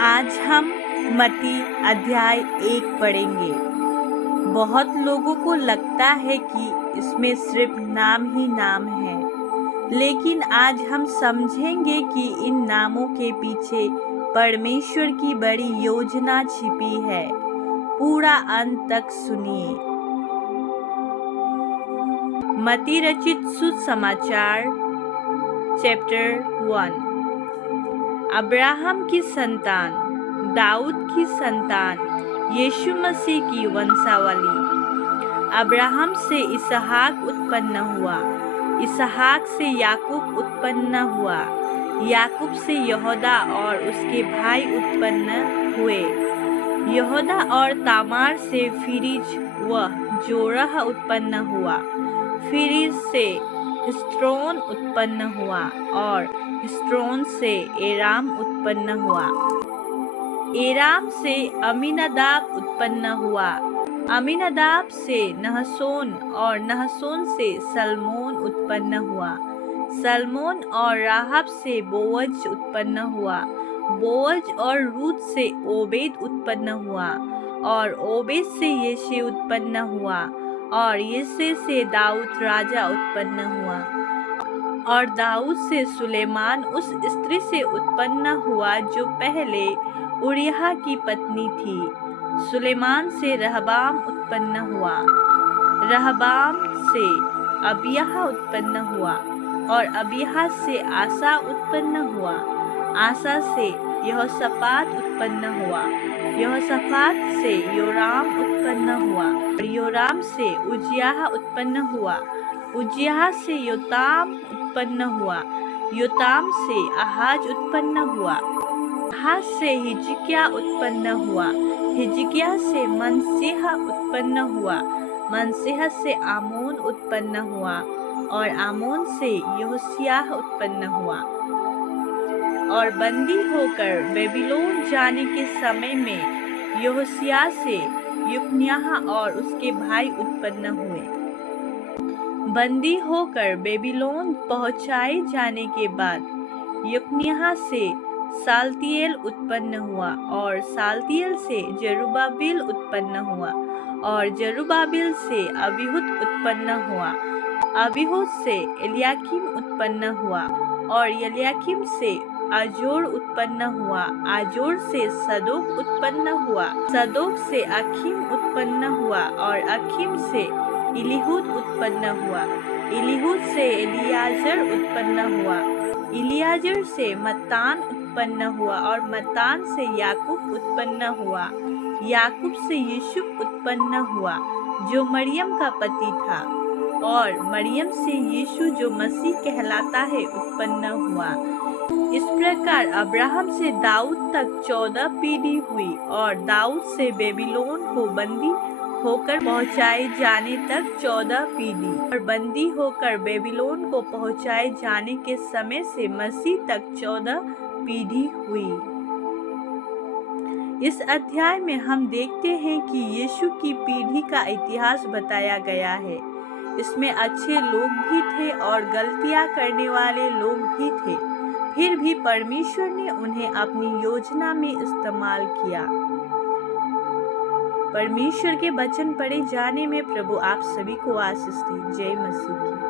आज हम मत्ती अध्याय 1 पढ़ेंगे। बहुत लोगों को लगता है कि इसमें सिर्फ नाम ही नाम है, लेकिन आज हम समझेंगे कि इन नामों के पीछे परमेश्वर की बड़ी योजना छिपी है। पूरा अंत तक सुनिए। मत्ती रचित सुसमाचार चैप्टर 1। अब्राहम की संतान, दाऊद की संतान, यीशु मसीह की वंशावली। अब्राहम से इसहाक उत्पन्न हुआ, इसहाक से याकूब उत्पन्न हुआ, याकूब से यहूदा और उसके भाई उत्पन्न हुए। यहूदा और तामार से फिरिज व जोरह उत्पन्न हुआ। फिरिज से हिस्रोन उत्पन्न हुआ और हिस्रोन से एराम उत्पन्न हुआ। एराम से अमीनादाब उत्पन्न हुआ। अमीनादाब से नहशोन और नहशोन से सलमोन उत्पन्न हुआ। सलमोन और राहब से बोअज उत्पन्न हुआ। बोअज और रूत से ओबेद उत्पन्न हुआ और ओबेद से यिशै उत्पन्न हुआ और यिशै से दाऊद राजा उत्पन्न हुआ। और दाऊद से सुलेमान उस स्त्री से उत्पन्न हुआ जो पहले उरिय्याह की पत्नी थी। सुलेमान से रहबाम उत्पन्न हुआ। रहबाम से अबिय्याह उत्पन्न हुआ और अबिय्याह से आसा उत्पन्न हुआ। आसा से यहोशापात उत्पन्न हुआ। यहोशापात से योराम उत्पन्न हुआ और योराम से उज्जियाह उत्पन्न हुआ। उज्जियाह से योताम उत्पन्न हुआ। योताम से आहाज उत्पन्न हुआ। आहाज से हिजकिय्याह उत्पन्न हुआ। हिजकिय्याह से मनश्शेह उत्पन्न हुआ। मनश्शेह से आमोन उत्पन्न हुआ और आमोन से योशिय्याह उत्पन्न हुआ। और बंदी होकर बेबीलोन जाने के समय में यहोशिय्याह से यकुन्याह और उसके भाई उत्पन्न हुए। बंदी होकर बेबीलोन पहुंचाए जाने के बाद यकुन्याह से सालतिएल उत्पन्न हुआ और सालतिएल से जरुब्बाबिल उत्पन्न हुआ और जरुब्बाबिल से अबीहूद उत्पन्न हुआ। अबीहूद से एलयाकीम उत्पन्न हुआ और एलयाकीम से आजोर उत्पन्न हुआ। आजोर से सदोक उत्पन्न हुआ। सदोक से अखीम उत्पन्न हुआ और अखीम से इलीहूद उत्पन्न हुआ। इलीहूद से एलियाजर उत्पन्न हुआ। इलियाजर से मत्तान उत्पन्न हुआ और मत्तान से याकूब उत्पन्न हुआ। याकूब से यूसुफ उत्पन्न हुआ जो मरियम का पति था और मरियम से यीशु जो मसीह कहलाता है उत्पन्न हुआ। इस प्रकार अब्राहम से दाऊद तक 14 पीढ़ी हुई और दाऊद से बेबीलोन को बंदी होकर पहुंचाए जाने तक 14 पीढ़ी और बंदी होकर बेबीलोन को पहुंचाए जाने के समय से मसीह तक 14 पीढ़ी हुई। इस अध्याय में हम देखते हैं कि यीशु की पीढ़ी का इतिहास बताया गया है। इसमें अच्छे लोग भी थे और गलतियां करने वाले लोग भी थे। फिर भी परमेश्वर ने उन्हें अपनी योजना में इस्तेमाल किया। परमेश्वर के वचन पढ़े जाने में प्रभु आप सभी को आशीष दे। जय मसीह की।